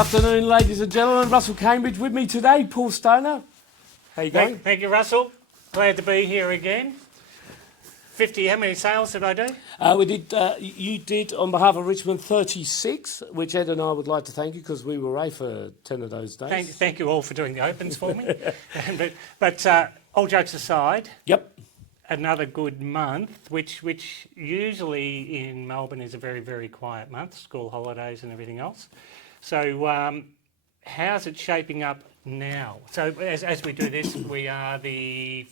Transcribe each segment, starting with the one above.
afternoon, ladies and gentlemen. Russell Cambridge with me today. Paul Stoner. How you going? Thank you, Russell. Glad to be here again. 50, how many sales did I do? We did. You did, on behalf of Richmond, 36, which Ed and I would like to thank you because we were away for 10 of those days. Thank you all for doing the opens for me. but all jokes aside, Yep. another good month, which usually in Melbourne is a very, very quiet month, school holidays and everything else. So how's it shaping up now? So as we do this, we are the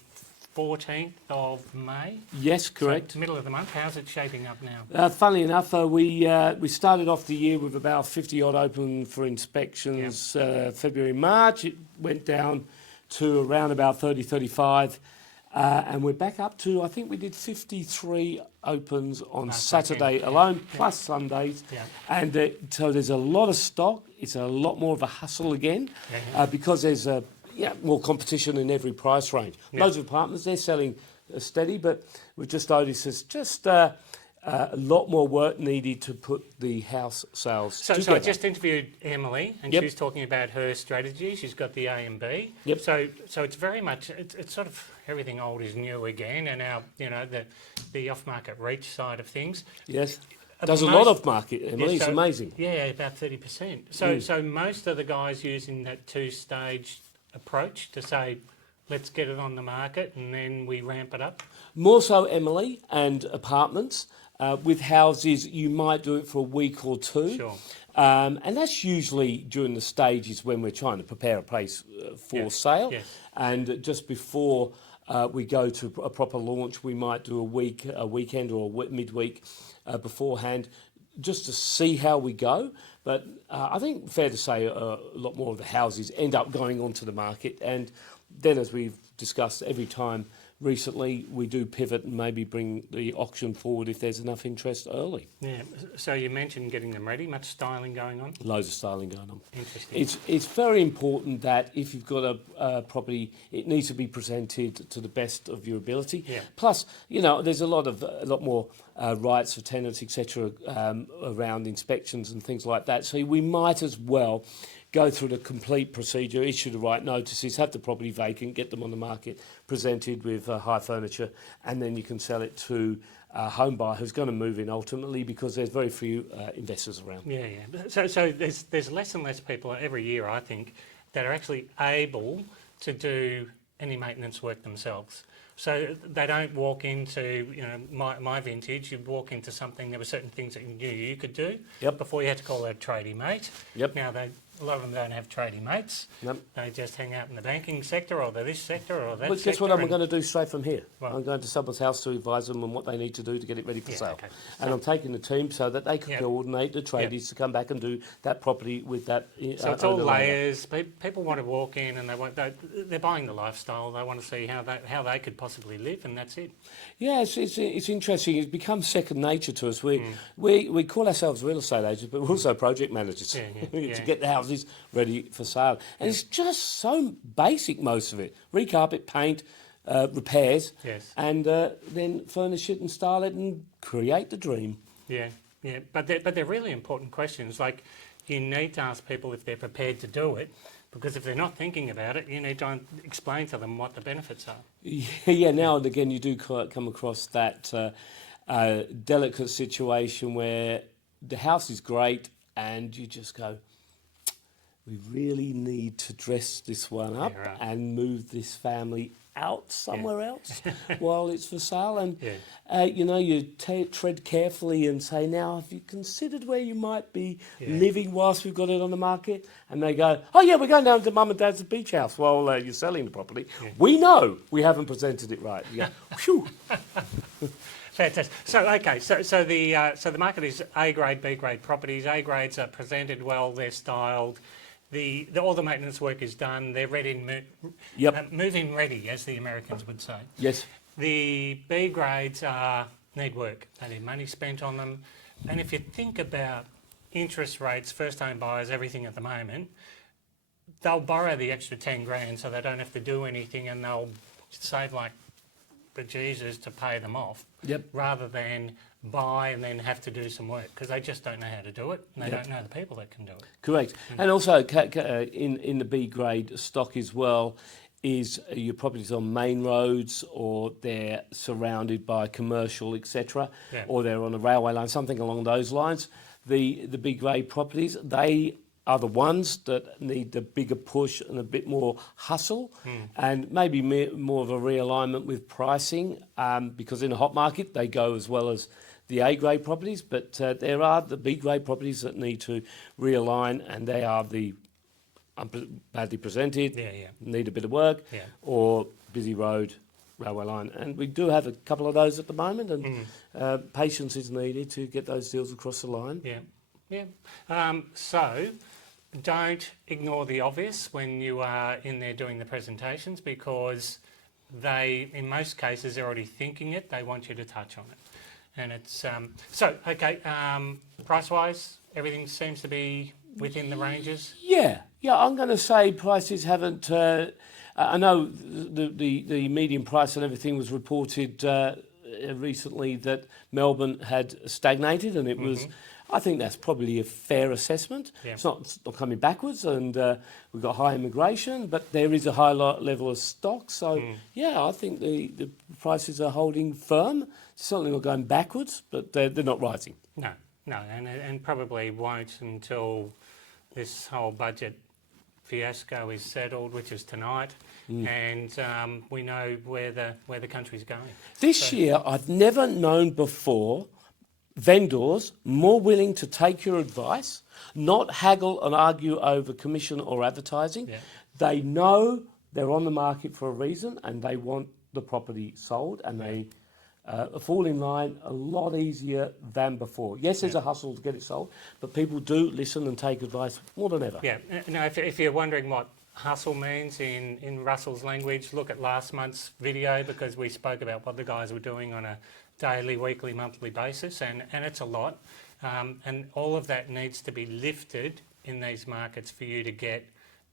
14th of May. Yes, correct. So middle of the month. How's it shaping up now? Funnily enough, we started off the year with about 50 odd open for inspections. February, March, it went down to around about 30, 35. And we're back up to, I think we did 53 opens on Saturday alone, plus Sundays. Yeah. And so there's a lot of stock. It's a lot more of a hustle again because there's more competition in every price range. Yeah. Loads of apartments, they're selling steady, but we've just noticed there's just a lot more work needed to put the house sales together. So I just interviewed Emily, and Yep. she was talking about her strategy. She's got the A and B. Yep. So it's very much it's sort of everything old is new again, and now the off-market reach side of things. Yes. Does a lot of market, Emily. Yeah, it's amazing. Yeah, about 30%. So most of the guys using that two-stage approach to say, let's get it on the market, and then we ramp it up. More so, Emily, and apartments. With houses, you might do it for a week or two. Sure. And that's usually during the stages when we're trying to prepare a place for sale. Yes. And just before we go to a proper launch, we might do a weekend or a midweek beforehand, just to see how we go. But I think fair to say a lot more of the houses end up going onto the market. And then, as we've discussed every time recently, we do pivot and maybe bring the auction forward if there's enough interest early. Yeah. So you mentioned getting them ready. Much styling going on? Loads of styling going on. Interesting. It's very important that if you've got a property, it needs to be presented to the best of your ability. Yeah. Plus, there's a lot more rights of tenants, etc., around inspections and things like that. So we might as well go through the complete procedure, issue the right notices, have the property vacant, get them on the market, presented with high furniture, and then you can sell it to a home buyer who's going to move in ultimately because there's very few investors around. Yeah. So there's less and less people every year, I think, that are actually able to do any maintenance work themselves. So they don't walk into, my vintage, you'd walk into something, there were certain things that you knew you could do before you had to call a tradie mate. Yep. Now, a lot of them don't have tradie mates. Yep. They just hang out in the banking sector or this sector or that Well, sector. guess what I'm going to do straight from here? Right. I'm going to someone's house to advise them on what they need to do to get it ready for sale. Okay. And I'm taking the team so that they can coordinate the tradies to come back and do that property with that. So it's all layers. People want to walk in and they're buying the lifestyle. They want to see how they could possibly live, and that's it. Yeah, it's interesting. It's become second nature to us. We call ourselves real estate agents, but we're also project managers to get the houses ready for sale. And it's just so basic, most of it. Recarpet, paint, repairs, and then furnish it and style it and create the dream. Yeah. But they're really important questions. Like, you need to ask people if they're prepared to do it, because if they're not thinking about it, you need to explain to them what the benefits are. Yeah, now and again you do come across that delicate situation where the house is great and you just go, we really need to dress this one up and move this family out somewhere else while it's for sale. And, you tread carefully and say, now, have you considered where you might be living whilst we've got it on the market? And they go, oh, yeah, we're going down to Mum and Dad's beach house while you're selling the property. Yeah. We know we haven't presented it right. You go, whew. Fantastic. So the market is A grade, B grade properties. A grades are presented well, they're styled. All the maintenance work is done. They're ready, move-in ready, as the Americans would say. Yes. The B grades need work. They need money spent on them. And if you think about interest rates, first-home buyers, everything at the moment, they'll borrow the extra 10 grand so they don't have to do anything, and they'll save like bejesus to pay them off, rather than buy and then have to do some work because they just don't know how to do it and they don't know the people that can do it. Correct. And also in the B grade stock as well is your properties on main roads, or they're surrounded by commercial, etc., or they're on a railway line, something along those lines. The B grade properties, they are the ones that need the bigger push and a bit more hustle, and maybe more of a realignment with pricing, because in a hot market they go as well as the A grade properties, but there are the B grade properties that need to realign, and they are the badly presented, need a bit of work, or busy road, railway line. And we do have a couple of those at the moment, and patience is needed to get those deals across the line. So don't ignore the obvious when you are in there doing the presentations, because they, in most cases, they're already thinking it. They want you to touch on it. And it's, price-wise, everything seems to be within the ranges? Yeah, I'm going to say prices haven't... I know the median price and everything was reported recently that Melbourne had stagnated, and it was... I think that's probably a fair assessment. It's not coming backwards, and we've got high immigration, but there is a high level of stock. So, I think the prices are holding firm. Certainly not going backwards, but they're not rising. No, and probably won't until this whole budget fiasco is settled, which is tonight, and we know where the country's going. This year, I've never known before vendors more willing to take your advice, not haggle and argue over commission or advertising. They know they're on the market for a reason, and they want the property sold, and they fall in line a lot easier than before. Yes, there's a hustle to get it sold, but people do listen and take advice more than ever. Now, if you're wondering what hustle means in Russell's language, look at last month's video, because we spoke about what the guys were doing on a daily, weekly, monthly basis, and it's a lot. And all of that needs to be lifted in these markets for you to get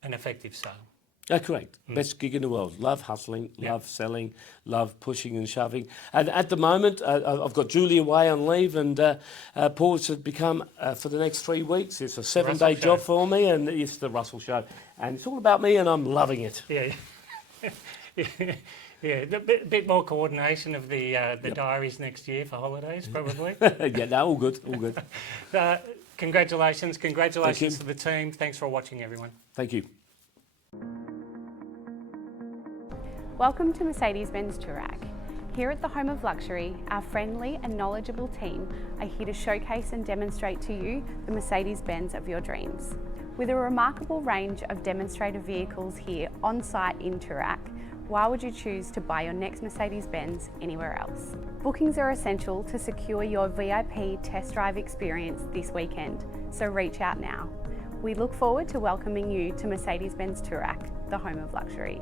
an effective sale. Correct. Best gig in the world. Love hustling, love selling, love pushing and shoving. And at the moment, I've got Julie away on leave, and Paul's had become, for the next 3 weeks, it's a 7-day job for me, and it's the Russell Show. And it's all about me, and I'm loving it. A bit more coordination of the diaries next year for holidays, probably. All good. Congratulations to the team. Thanks for watching, everyone. Thank you. Welcome to Mercedes-Benz Toorak. Here at the Home of Luxury, our friendly and knowledgeable team are here to showcase and demonstrate to you the Mercedes-Benz of your dreams. With a remarkable range of demonstrator vehicles here on site in Toorak, why would you choose to buy your next Mercedes-Benz anywhere else? Bookings are essential to secure your VIP test drive experience this weekend, so reach out now. We look forward to welcoming you to Mercedes-Benz Toorak, the Home of Luxury.